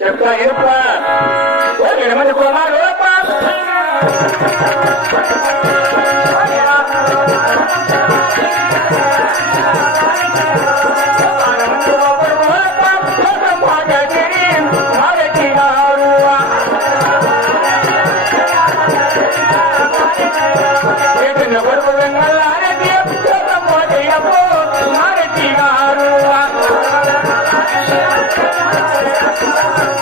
చెప్తా ఎరుపురా ఓ ఎనిమిది కుమారు భారతి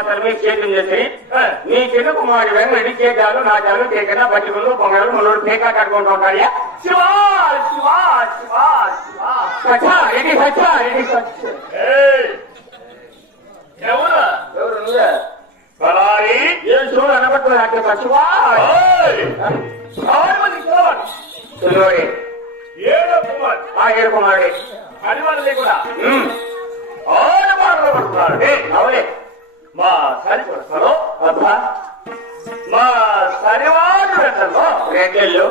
మంది మాత్రమే చేతులు చేసి నీ చిన్న కుమారుడు వెంగడి చేతాలు నా చాలు కేకన పట్టుకులు పొంగలు మునుడు పేక కట్టుకుంటూ ఉంటాడు శివా శివా శివా శివా. సచ్చా రెడీ సచ్చా రెడీ ఎవరు? ఎవరు నువ్వే? బలారి ఏం చూడు అనబట్టు నాకు శివా. ఏడో కుమార్ ఆ ఏడు కుమారుడే. అడివాళ్ళని కూడా ఉమ్, ఆడవాళ్ళు పడుతున్నారు అవునే మా సరిపడతారు అబ్బా. మా సరివాడు వెంటలో రెండేళ్ళు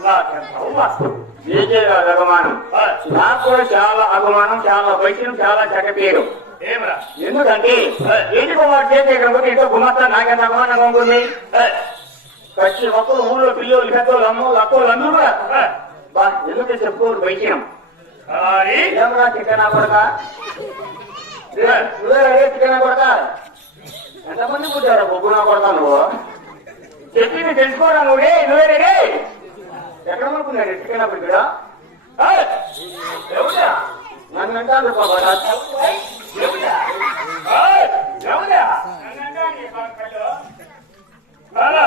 నాకెంత అవమానం. నీకే కాదు అభిమానం. ఆ, నాకు కూడా చాలా అభిమానం చాలా వైద్యం చాలా చెడ్డ పేరు ఏమరా? ఎందుకంటే ఇంటి కుమార్ చేసే ఇంట్లో గుమస్తా నాకెంత అభిమానంగా ఉంటుంది? ప్రతి ఒక్కరు ఊళ్ళో పిల్లలు పెద్దోళ్ళు అమ్మోళ్ళు అక్కోళ్ళు అందరూ కూడా బా ఎందుకు చెప్పుకోరు వైద్యం ఏమరా చికెనా కొడక? చికెనా కొడక? ఎంతమంది కూర్చోరా పుట్టారా? బొగ్గునా కొడక నువ్వు చెప్పింది తెలుసుకోరా నువ్వు? నువ్వే రే ఎక్కడ అనుకున్నాడు చికెనా పుట్టాడా నన్ను అంటాను బాబా ఎవరా ఏ, ఎవరా బలా.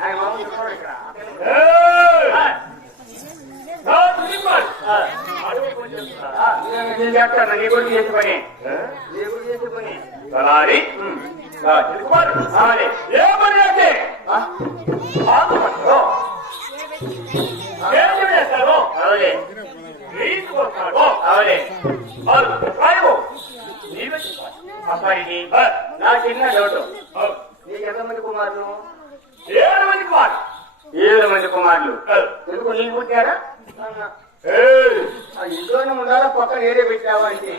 ఆయన మామూలు చెప్పాడు ఇక్కడ ఏ, నా తిరిగిపోయి. ఆ, నేను చేస్తాను నీ గురించి చేసి పని ఏ, నీ గురించి చేసి బలారి ఉమ్. నా అంటే ఏం చేస్తారు వాళ్ళు రాయవు నీవే అబ్బాయికి చిన్న అవును. నీకు ఎంతమంది కుమారులు? ఏడు వాడు ఏడు మంది కుమారులు. ఎందుకు నీకు పుట్టారా? ఇంట్లోనే ఉండాలా? పక్కన ఏరే పెట్టావా అంటే?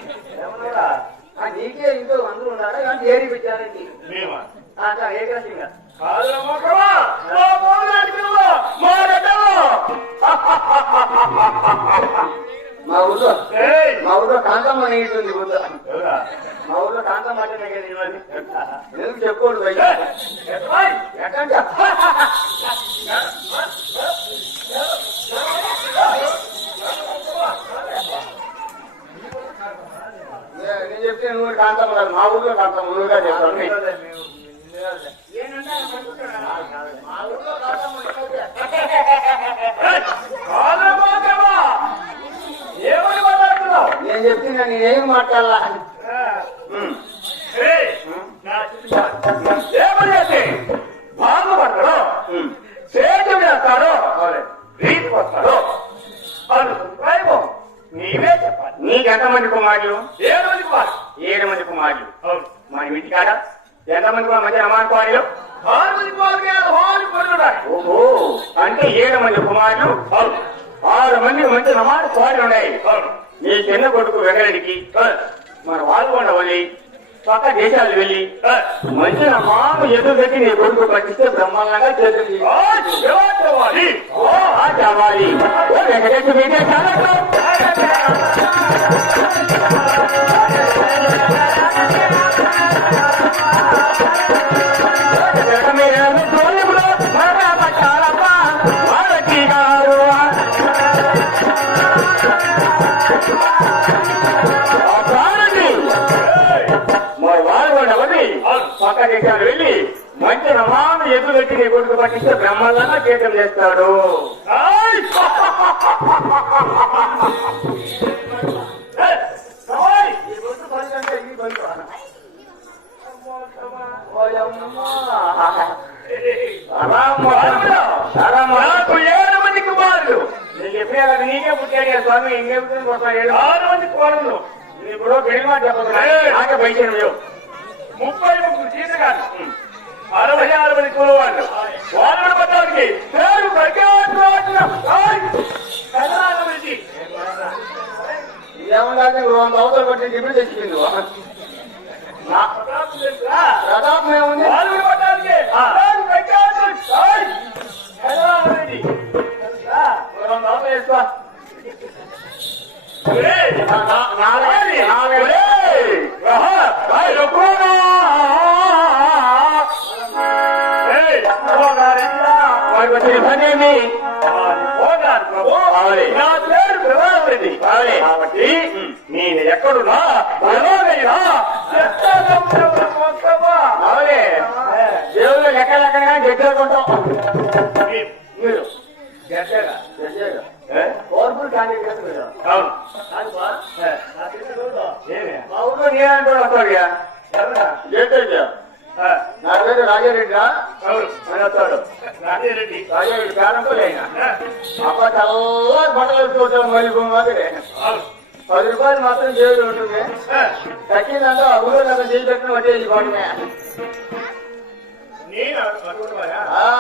నీకే ఇంట్లో అందరూ కానీ ఏరి పెట్టారండి? అట్లా ఏ రకంగా కాదురా మోకమా? మా మోగలాంటి పిల్లలు, మా రెడ్డలు. మా ఊళ్ళో ఏయ్, మా ఊళ్ళో కాంతమ్మ నీటుంది ఊళ్ళో ఎవరా? మా ఊళ్ళో కాంతమ్మ అంటే నాకు తెలియదు. ఎందుకు చెప్పుకోడు ఏ, భయ్యా ఎక్కడాయ్? ఎక్కడంటే నేను చెప్తే నువ్వు కాంతమ్మ కాదు మా ఊళ్ళో కాంతమ్మ నువ్వుగా చెప్తాను మా ఊళ్ళో కాంతమ్మ ఏయ్, కాదురా మోకమా? ఏమని మాట్లాడుతున్నావు? నేను చెప్తున్నా నేనేం మాట్లాడాలా? ఏ, అంటే? బాగుపడతాడు. సేద్యం చేస్తాడు? రీతికి వస్తాడు? వాళ్ళు నీవే చెప్పాలి. నీకెంతమంది కుమారులు? ఏడు మంది కుమారులు. అవును మన ఎంతమంది కూడా మంచి అమ్మాయి కుమారులు? ఓహో అంటే ఏడు మంది కుమారులు? ఆరు మంది మంచి నమారు కుమారులు ఉన్నాయి. నీ చిన్న కొడుకు వెంకరెడ్డికి మన వాళ్ళు వెళ్ళి పక్క దేశాలు వెళ్ళి మంచి నమాను ఎదురు పెట్టి నీ కొడుకు పట్టిస్తే బ్రహ్మాండంగా ఓ వెంకటేశ్వర మరి వాళ్ళు మంచి బ్రహ్మాండ ఎదురు పెట్టి నీ కొడుకు పట్టిస్తే బ్రహ్మల్లా జీతం చేస్తాడు. ఏడు మంది కుమారులు. నీకే పుట్టాడు స్వామి ఇంకే పుట్టిన ఆరు మంది కోడలు ఇప్పుడు పెళ్ళి మాట చెప్పదు! నాకే పైసలు. ముప్పై ముగ్గురు జీతగాలు అరవై ఆరు మంది కులవాళ్ళు. వాళ్ళు మొత్తానికి పేరు అవతల కొట్టి డిగ్రీ తెచ్చింది ప్రతాపం ఏముంది? వాళ్ళు మొత్తానికి ఆ. పేరు ఎక్కడున్నా? అవునే. దేవుళ్ళు లెక్క లెక్కనగా గట్టిగా కొంటాం. మీరు. అవును. మా ఊళ్ళో నేనంటే నా పేరు రాజారెడ్డి ఎవరు? అని వస్తాడు. రాజారెడ్డి. చాలా బట్టలు వేసుకుంటాం మరి మాదిరి. పది రూపాయలు మాత్రం జైలు ఉంటుంది తగ్గిందంటే ఆ ఊళ్ళో నాకు చేయి పెట్టిన వడ్డీ వెళ్ళిపోవడమే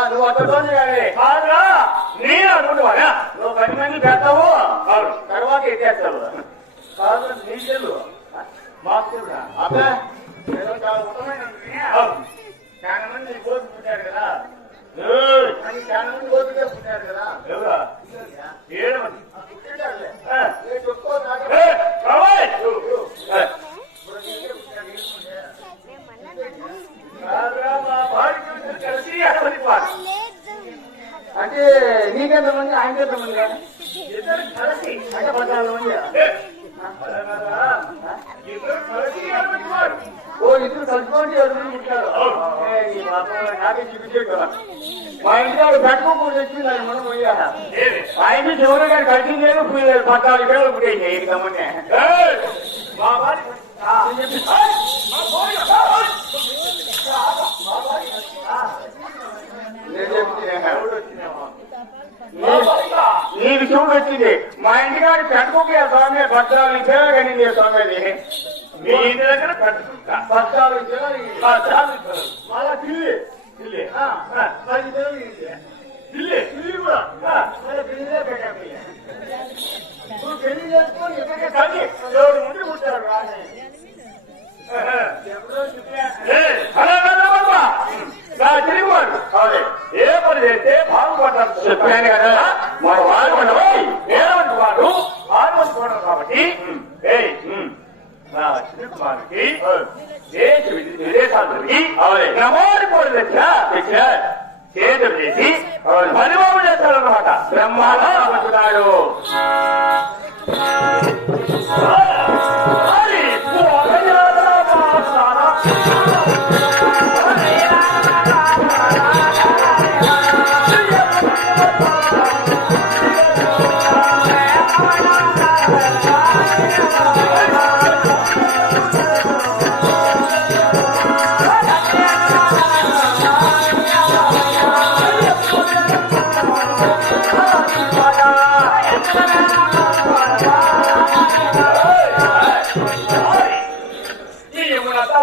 నువ్వు అట్టతోనే కాదురా, నేను అనుకుంటున్నాయా? నువ్వు పది మంది పెడతావు. తర్వాత ఎత్తేస్తావు కాదు, నీ చెల్లు. మాకు? అబ్బా నేను చాలా ఉత్తమమైనది. అవును. చాలా మంది కోసి పుట్టారు కదా ఏయ్, అని చాలా మంది కోపికే పుట్టారు కదా ఎవరా? ఏడు మంది. ఆ పుట్టింటారులే. ఏ, నేను చెప్పుకో నాకు. ఏ, రావాయ్. ఏ, ఇప్పుడు నీకే పుట్టారు, నీకు పుట్టారు. కాదురా, మా భార్యకి ఇద్దరు కలిసి ఎడమని పాడు. అంటే నీకెంత మంది ఆయనకి ఎంత మంది ఇద్దరు కలిసి. అంటే పద్నాలుగు మంది ఏ, అదే కదా, ఇద్దరు కలిసి ఎడమని పాడు. ఓ ఇద్దరు కలుపుకోండి పాపం నాకే చూపించాడు మా ఇంటి వాడు పెట్టుకోకూడదు తెచ్చి దాన్ని మనం పోయా ఏమి? ఆయన చివరి గారు కలిసి లేదు పుయ్యారు పద్నాలుగు వేలు పుట్టాయి ఇది గమ్మనే మా మా. మా. నీకు చూడు వచ్చింది. మా ఇంటికాడ పెట్టుకోకే స్వామి పద్నాలుగు వేలు కలిగింది స్వామి మీ ఇంటి దగ్గర పెట్టుకుంటా పద్నాలుగు వేలు ఆ, చాలు ఇప్పుడు. మళ్ళా は。